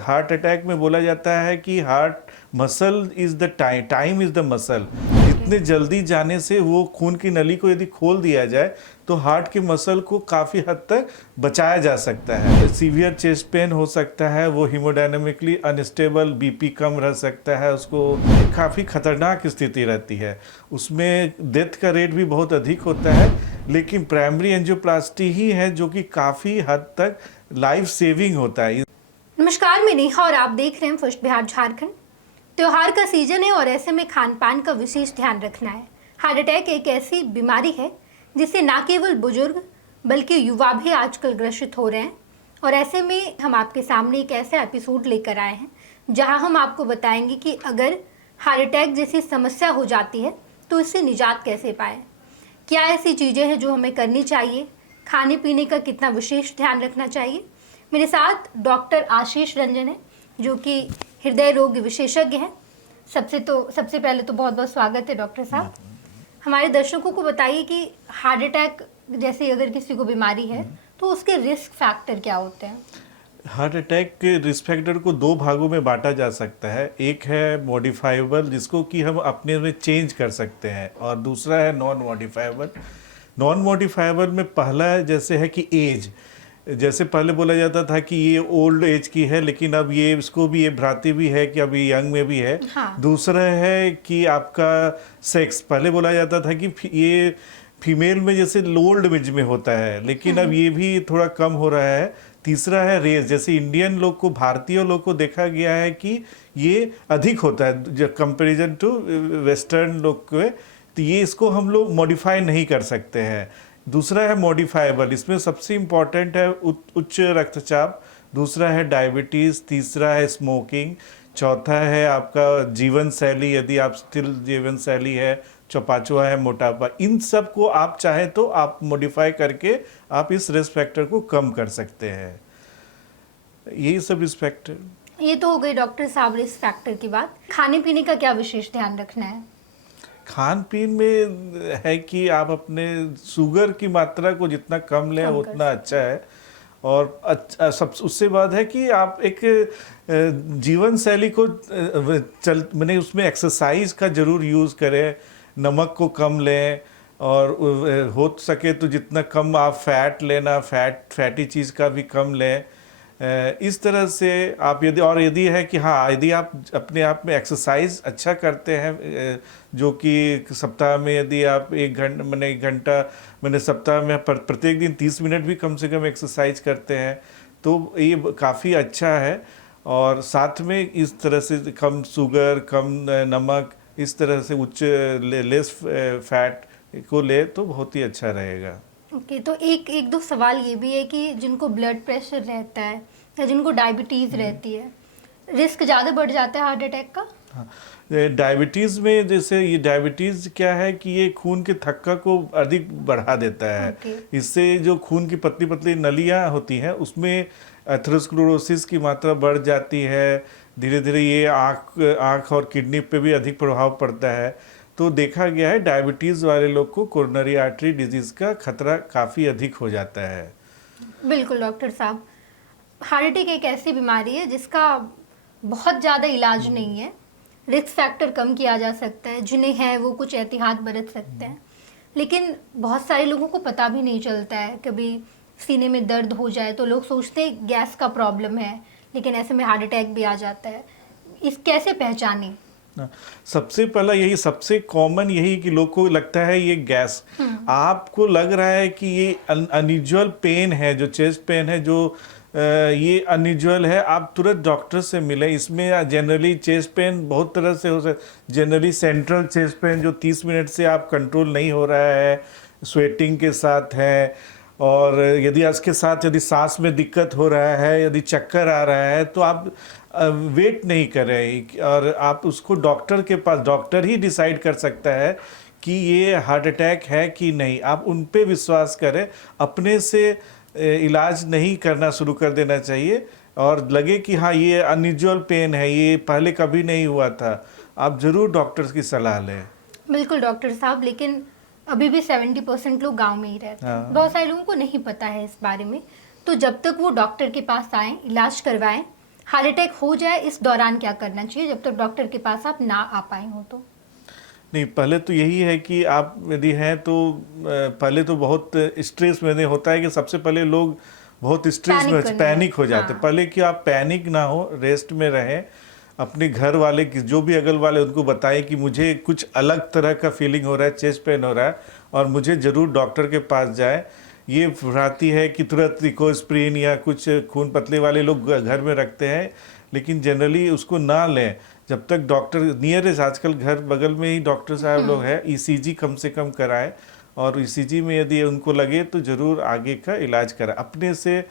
Heart attack में बोला जाता है कि heart muscle is the time, time is the muscle. जितने जल्दी जाने से वो खून की नली को यदि खोल दिया जाए तो हार्ट के मसल को काफ़ी हद तक बचाया जा सकता है। सीवियर चेस्ट पेन हो सकता है, वो हीमोडायनेमिकली अनस्टेबल, बीपी कम रह सकता है, उसको काफ़ी खतरनाक स्थिति रहती है, उसमें डेथ का रेट भी बहुत अधिक होता है। लेकिन प्राइमरी एंजियोप्लास्टी ही है जो कि काफ़ी हद तक लाइफ सेविंग होता है। नमस्कार, मैं नेहा और आप देख रहे हैं फर्स्ट बिहार झारखंड। त्योहार का सीजन है और ऐसे में खान पान का विशेष ध्यान रखना है। हार्ट अटैक एक ऐसी बीमारी है जिससे न केवल बुजुर्ग बल्कि युवा भी आजकल ग्रसित हो रहे हैं। और ऐसे में हम आपके सामने एक ऐसा एपिसोड लेकर आए हैं जहां हम आपको बताएंगे कि अगर हार्ट अटैक जैसी समस्या हो जाती है तो इससे निजात कैसे पाए, क्या ऐसी चीज़ें हैं जो हमें करनी चाहिए, खाने पीने का कितना विशेष ध्यान रखना चाहिए। मेरे साथ डॉक्टर आशीष रंजन है जो कि हृदय रोग विशेषज्ञ हैं। सबसे पहले तो बहुत बहुत स्वागत है डॉक्टर साहब। हमारे दर्शकों को बताइए कि हार्ट अटैक जैसे अगर किसी को बीमारी है तो उसके रिस्क फैक्टर क्या होते हैं। हार्ट अटैक के रिस्क फैक्टर को दो भागों में बांटा जा सकता है। एक है मॉडिफाइबल, जिसको कि हम अपने में चेंज कर सकते हैं, और दूसरा है नॉन मॉडिफाइबल। नॉन मॉडिफाइबल में पहला जैसे है कि एज, जैसे पहले बोला जाता था कि ये ओल्ड एज की है, लेकिन अब ये इसको भी ये भ्रांति भी है कि अभी यंग में भी है। हाँ। दूसरा है कि आपका सेक्स, पहले बोला जाता था कि ये फीमेल में जैसे ओल्ड एज में होता है, लेकिन अब ये भी थोड़ा कम हो रहा है। तीसरा है रेस, जैसे इंडियन लोग को, भारतीय लोग को देखा गया है कि ये अधिक होता है कंपेरिजन टू वेस्टर्न लोग के, तो ये इसको हम लोग मॉडिफाई नहीं कर सकते हैं। दूसरा है मॉडिफाइबल, इसमें सबसे इम्पॉर्टेंट है उच्च रक्तचाप, दूसरा है डायबिटीज़, तीसरा है स्मोकिंग, चौथा है आपका जीवन शैली, यदि आप स्थिर जीवन शैली है, पांचवा है मोटापा। इन सब को आप चाहें तो आप मॉडिफाई करके आप इस रिस्क फैक्टर को कम कर सकते हैं। यही सब रिस्क फैक्टर। ये तो हो गई डॉक्टर साहब रिस्क फैक्टर की बात। खाने पीने का क्या विशेष ध्यान रखना है। खान पीन में है कि आप अपने शुगर की मात्रा को जितना कम लें उतना अच्छा है। और सब उससे बाद है कि आप एक जीवन शैली को मैंने उसमें एक्सरसाइज का ज़रूर यूज़ करें, नमक को कम लें, और हो सके तो जितना कम आप फैट लेना, फैटी चीज़ का भी कम लें। इस तरह से आप यदि है कि हाँ, यदि आप अपने आप में एक्सरसाइज अच्छा करते हैं, जो कि सप्ताह में यदि आप एक घंटा मैंने सप्ताह में प्रत्येक दिन 30 मिनट भी कम से कम एक्सरसाइज करते हैं, तो ये काफ़ी अच्छा है। और साथ में इस तरह से कम शुगर, कम नमक, इस तरह से उच्च लेस फैट को ले तो बहुत ही अच्छा रहेगा। ओके, तो एक दो सवाल ये भी है कि जिनको ब्लड प्रेशर रहता है या जिनको डायबिटीज़ रहती है, रिस्क ज़्यादा बढ़ जाता है हार्ट अटैक का। हाँ, डायबिटीज़ में जैसे ये डायबिटीज़ क्या है कि ये खून के थक्का को अधिक बढ़ा देता है। इससे जो खून की पतली पतली नलियाँ होती हैं उसमें एथेरोस्क्लेरोसिस की मात्रा बढ़ जाती है। धीरे धीरे ये आँख और किडनी पे भी अधिक प्रभाव पड़ता है। तो देखा गया है डायबिटीज़ वाले लोग को कोरोनरी आर्टरी डिजीज़ का खतरा काफ़ी अधिक हो जाता है। बिल्कुल डॉक्टर साहब, हार्ट अटैक एक ऐसी बीमारी है जिसका बहुत ज़्यादा इलाज नहीं है। रिस्क फैक्टर कम किया जा सकता है, जिन्हें है वो कुछ एहतियात बरत सकते हैं, लेकिन बहुत सारे लोगों को पता भी नहीं चलता है। कभी सीने में दर्द हो जाए तो लोग सोचते हैं गैस का प्रॉब्लम है, लेकिन ऐसे में हार्ट अटैक भी आ जाता है। इस कैसे पहचानें। सबसे पहला यही, सबसे कॉमन यही कि लोग को लगता है ये गैस, आपको लग रहा है कि ये अनयूजुअल पेन है, जो चेस्ट पेन है, जो ये अनयूजुअल है, आप तुरंत डॉक्टर से मिलें। इसमें जनरली चेस्ट पेन बहुत तरह से हो सकता है। जनरली सेंट्रल चेस्ट पेन जो 30 मिनट से आप कंट्रोल नहीं हो रहा है, स्वेटिंग के साथ है, और यदि इसके साथ यदि सांस में दिक्कत हो रहा है, यदि चक्कर आ रहा है, तो आप वेट नहीं करें और आप उसको डॉक्टर के पास, डॉक्टर ही डिसाइड कर सकता है कि ये हार्ट अटैक है कि नहीं। आप उन पे विश्वास करें, अपने से इलाज नहीं करना शुरू कर देना चाहिए। और लगे कि हाँ ये अनयूजुअल पेन है, ये पहले कभी नहीं हुआ था, आप ज़रूर डॉक्टर की सलाह लें। बिल्कुल डॉक्टर साहब, लेकिन अभी भी 70% लोग गांव में ही रहते हैं। बहुत सारे लोगों को नहीं पता है इस बारे में। तो जब तक वो डॉक्टर के पास आएँ, इलाज करवाएं, हार्ट अटैक हो जाए इस दौरान क्या करना चाहिए जब तक डॉक्टर के पास आप ना आ पाए हो तो? नहीं, पहले तो यही है कि आप यदि हैं तो पहले तो बहुत स्ट्रेस में होता है कि सबसे पहले लोग बहुत स्ट्रेस में पैनिक हो जाते हैं। हाँ। पहले कि आप पैनिक ना हो, रेस्ट में रहें, अपने घर वाले की जो भी अगल वाले उनको बताएं कि मुझे कुछ अलग तरह का फीलिंग हो रहा है, चेस्ट पेन हो रहा है और मुझे ज़रूर डॉक्टर के पास जाए। ये भ्रांति है कि तुरंत इकोस्प्रिन या कुछ खून पतले वाले लोग घर में रखते हैं, लेकिन जनरली उसको ना लें जब तक डॉक्टर नियरेस्ट, आजकल घर बगल में ही डॉक्टर साहब लोग हैं, ईसीजी कम से कम कराएं और ईसीजी में यदि उनको लगे तो ज़रूर आगे का इलाज कराएं। अपने से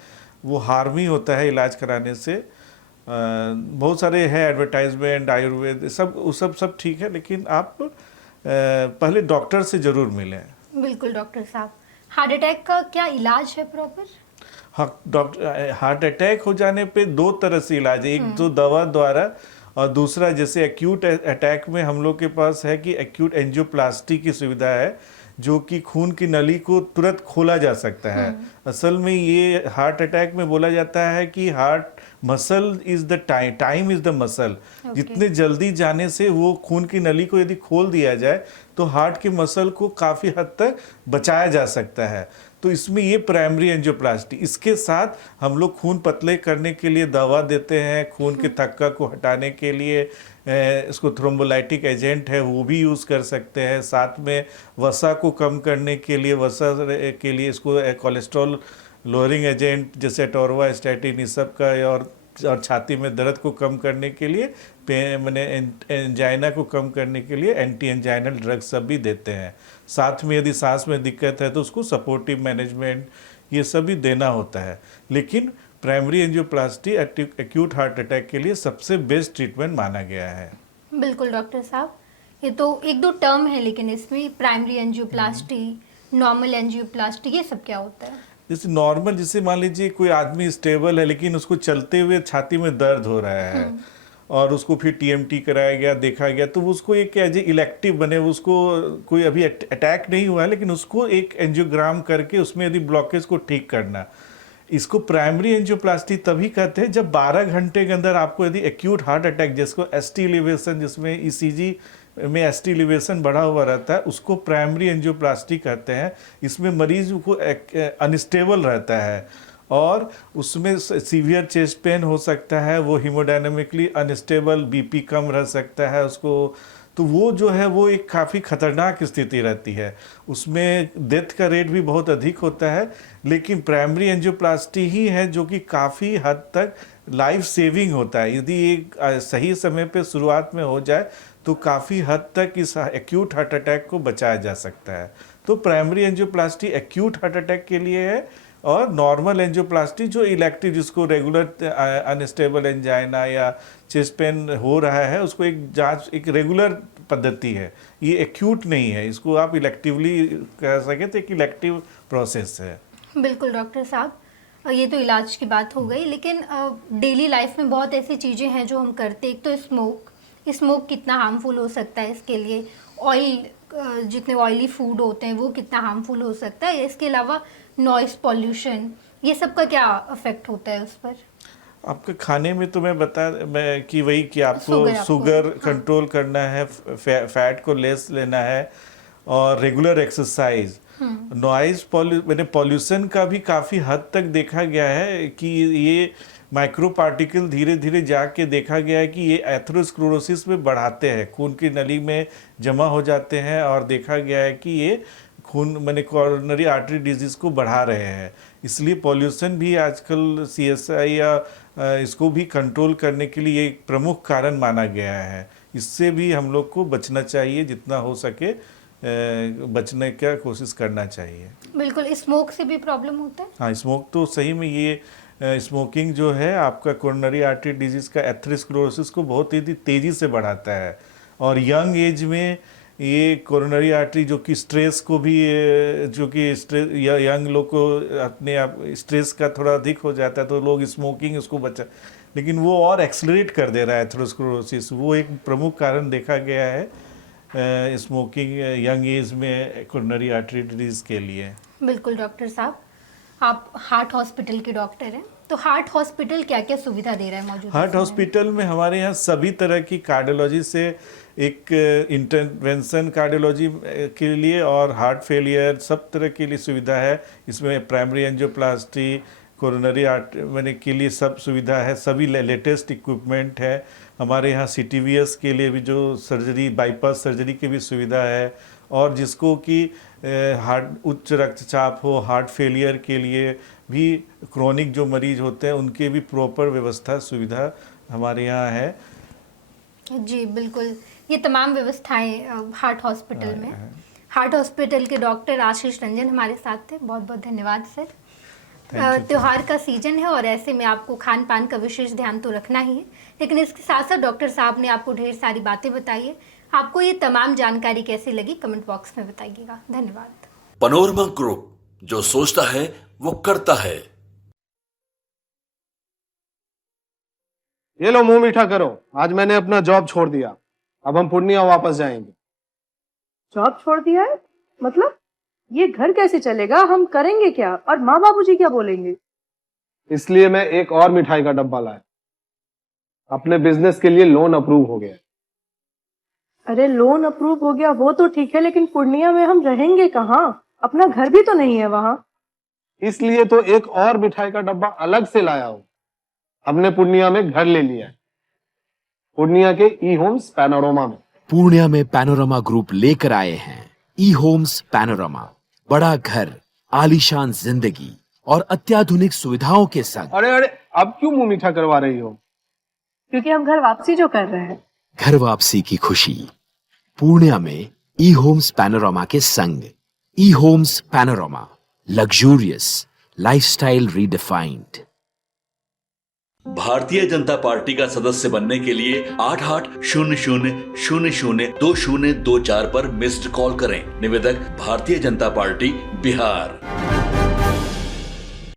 वो हार्म ही होता है इलाज कराने से। बहुत सारे हैं एडवर्टाइजमेंट, आयुर्वेद, सब ठीक है, लेकिन आप पहले डॉक्टर से ज़रूर मिलें। बिल्कुल डॉक्टर साहब। हार्ट अटैक का क्या इलाज है प्रॉपर? हाँ, डॉक्टर हार्ट अटैक हो जाने पे दो तरह से इलाज है, एक तो दवा द्वारा और दूसरा जैसे एक्यूट अटैक में हम लोग के पास है कि एक्यूट एंजियोप्लास्टी की सुविधा है, जो कि खून की नली को तुरंत खोला जा सकता है। असल में ये हार्ट अटैक में बोला जाता है कि heart muscle is the time is the muscle. जितने जल्दी जाने से वो खून की नली को यदि खोल दिया जाए तो हार्ट के मसल को काफ़ी हद तक बचाया जा सकता है। तो इसमें ये प्राइमरी एंजियोप्लास्टी, इसके साथ हम लोग खून पतले करने के लिए दवा देते हैं, खून के थक्का को हटाने के लिए इसको थ्रोम्बोलाइटिक एजेंट है वो भी यूज़ कर सकते हैं। साथ में वसा को कम करने के लिए, वसा के लिए इसको कोलेस्ट्रॉल लोअरिंग एजेंट जैसे अटोरवास्टैटिन इस सब का, और छाती में दर्द को कम करने के लिए, मैंने एंजाइना को कम करने के लिए एंटी एंजाइनल ड्रग सब भी देते हैं। साथ में यदि सांस में दिक्कत है तो उसको सपोर्टिव मैनेजमेंट ये सब भी देना होता है। लेकिन primary angioplasty acute heart attack के लिए सबसे बेस्ट ट्रीटमेंट माना गया है। बिल्कुल डॉक्टर साहब, ये तो एक दो टर्म है, लेकिन इसमें प्राइमरी एंजियोप्लास्टी, नॉर्मल एंजियोप्लास्टी, ये सब क्या होता है? जैसे नॉर्मल, जैसे मान लीजिए कोई आदमी स्टेबल है लेकिन उसको चलते हुए छाती में दर्द हो रहा है और उसको फिर टीएमटी कराया गया, देखा गया, तो उसको एक एज ए इलेक्टिव बने, उसको कोई अभी अटैक नहीं हुआ है लेकिन उसको एक एंजियोग्राम करके उसमें यदि ब्लॉकेज को ठीक करना, इसको प्राइमरी एंजियोप्लास्टी तभी कहते हैं जब 12 घंटे के अंदर आपको यदि एक्यूट हार्ट अटैक, जिसको एसटी एलिवेशन, जिसमें ईसीजी में एसटी एलिवेशन बढ़ा हुआ रहता है, उसको प्राइमरी एंजियोप्लास्टी कहते हैं। इसमें मरीज को अनस्टेबल रहता है और उसमें सीवियर चेस्ट पेन हो सकता है, वो हीमोडायनामिकली अनस्टेबल, बीपी कम रह सकता है उसको, तो वो जो है वो एक काफ़ी खतरनाक स्थिति रहती है, उसमें डेथ का रेट भी बहुत अधिक होता है। लेकिन प्राइमरी एंजियोप्लास्टी ही है जो कि काफ़ी हद तक लाइफ सेविंग होता है। यदि एक सही समय पे शुरुआत में हो जाए तो काफ़ी हद तक इस एक्यूट हार्ट अटैक को बचाया जा सकता है। तो primary angioplasty acute heart attack के लिए है, और नॉर्मल एंजियोप्लास्टी जो इलेक्टिव, जिसको रेगुलर अनस्टेबल एंजाइना या चेस्ट पेन हो रहा है, उसको एक जांच, एक रेगुलर पद्धति है, ये एक्यूट नहीं है, इसको आप इलेक्टिवली कह सके तो एक इलेक्टिव प्रोसेस है। बिल्कुल डॉक्टर साहब, ये तो इलाज की बात हो गई, लेकिन डेली लाइफ में बहुत ऐसी चीज़ें हैं जो हम करते हैं। एक तो स्मोक कितना हार्मफुल हो सकता है इसके लिए, ऑयल, जितने ऑयली फूड होते हैं वो कितना हार्मफुल हो सकता है, इसके अलावा नॉइस पॉल्यूशन, ये सब का क्या इफेक्ट होता है उस पर? आपके खाने में तो मैं कि वही कि आपको शुगर कंट्रोल करना है, फैट को लेस लेना है और रेगुलर एक्सरसाइज। नॉइज पॉल्यूशन का भी काफ़ी हद तक देखा गया है कि ये माइक्रो पार्टिकल धीरे धीरे जाके देखा गया है कि ये एथेरोस्क्लेरोसिस में बढ़ाते हैं, खून की नली में जमा हो जाते हैं, और देखा गया है कि ये खून कोरोनरी आर्टरी डिजीज को बढ़ा रहे हैं। इसलिए पॉल्यूशन भी आजकल CSI या इसको भी कंट्रोल करने के लिए एक प्रमुख कारण माना गया है। इससे भी हम लोग को बचना चाहिए, जितना हो सके बचने का कोशिश करना चाहिए। बिल्कुल। स्मोक से भी प्रॉब्लम होता है? हाँ, स्मोक तो सही में ये स्मोकिंग जो है आपका कोरोनरी आर्टरी डिजीज का एथेरोस्क्लेरोसिस को बहुत ही तेज़ी से बढ़ाता है, और यंग एज में ये कोरोनरी आर्टरी जो कि स्ट्रेस को भी, जो कि स्ट्रेस यंग लोग को अपने आप स्ट्रेस का थोड़ा अधिक हो जाता है तो लोग स्मोकिंग उसको बचा, लेकिन वो और एक्सलरेट कर दे रहा है एथेरोस्क्लेरोसिस। वो एक प्रमुख कारण देखा गया है स्मोकिंग यंग एज में कोरोनरी आर्टरी डिजीज के लिए। बिल्कुल डॉक्टर साहब, आप हार्ट हॉस्पिटल के डॉक्टर हैं, तो हार्ट हॉस्पिटल क्या क्या सुविधा दे रहा है मौजूद हार्ट हॉस्पिटल में हमारे यहाँ सभी तरह की कार्डियोलॉजी से एक इंटरवेंशन कार्डियोलॉजी के लिए और हार्ट फेलियर सब तरह के लिए सुविधा है। इसमें प्राइमरी एंजियोप्लास्टी, कोरोनरी आर्ट मैंने के लिए सब सुविधा है, सभी लेटेस्ट इक्विपमेंट है। हमारे यहाँ CTVS के लिए भी जो सर्जरी, बाईपास सर्जरी की भी सुविधा है, और जिसको कि हार्ट उच्च रक्तचाप हो, हार्ट फेलियर के लिए भी, क्रोनिक जो मरीज होते हैं उनके भी प्रॉपर व्यवस्था सुविधा हमारे यहाँ है। जी बिल्कुल, ये तमाम व्यवस्थाएं हार्ट हॉस्पिटल में। हार्ट हॉस्पिटल के डॉक्टर आशीष रंजन हमारे साथ थे, बहुत बहुत धन्यवाद सर। त्योहार का सीजन है और ऐसे में आपको खान पान का विशेष ध्यान तो रखना ही है, लेकिन इसके साथ साथ डॉक्टर साहब ने आपको ढेर सारी बातें बताई है। आपको ये तमाम जानकारी कैसी लगी कमेंट बॉक्स में बताइएगा। धन्यवाद। पैनोरमा ग्रुप, जो सोचता है वो करता है। ये लो मुंह मीठा करो, आज मैंने अपना जॉब छोड़ दिया, अब हम पूर्णिया वापस जाएंगे। जॉब छोड़ दिया है? मतलब ये घर कैसे चलेगा, हम करेंगे क्या, और माँ बाबूजी क्या बोलेंगे? इसलिए मैं एक और मिठाई का डब्बा लाया, अपने बिजनेस के लिए लोन अप्रूव हो गया। अरे लोन अप्रूव हो गया वो तो ठीक है, लेकिन पूर्णिया में हम रहेंगे कहाँ? अपना घर भी तो नहीं है वहाँ। इसलिए तो एक और मिठाई का डब्बा अलग से लाया हूँ। हमने पूर्णिया में घर ले लिया है, पूर्णिया के ई-होम्स पैनोरमा में। पूर्णिया में पैनोरमा ग्रुप लेकर आए हैं ई-होम्स पैनोरमा, बड़ा घर, आलीशान जिंदगी और अत्याधुनिक सुविधाओं के संग। अरे अरे, अब क्यों मुंह मीठा करवा रही हो? क्योंकि हम घर वापसी जो कर रहे हैं। घर वापसी की खुशी पूर्णिया में ई-होम्स पैनोरमा के संग। ई-होम्स panorama, luxurious lifestyle redefined. Bharatiya Janata party का सदस्य बनने के लिए 8800002024 पर मिस्ड कॉल करें। निवेदक, भारतीय जनता पार्टी, बिहार।